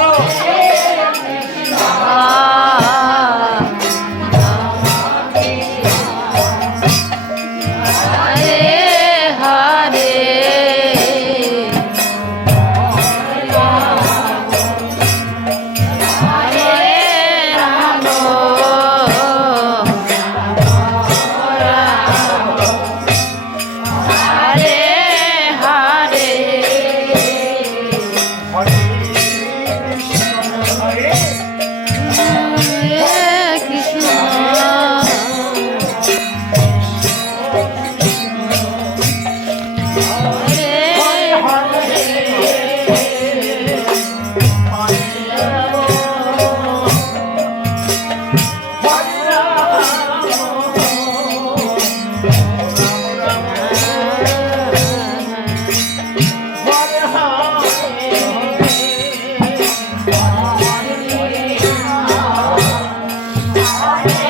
করো Bye.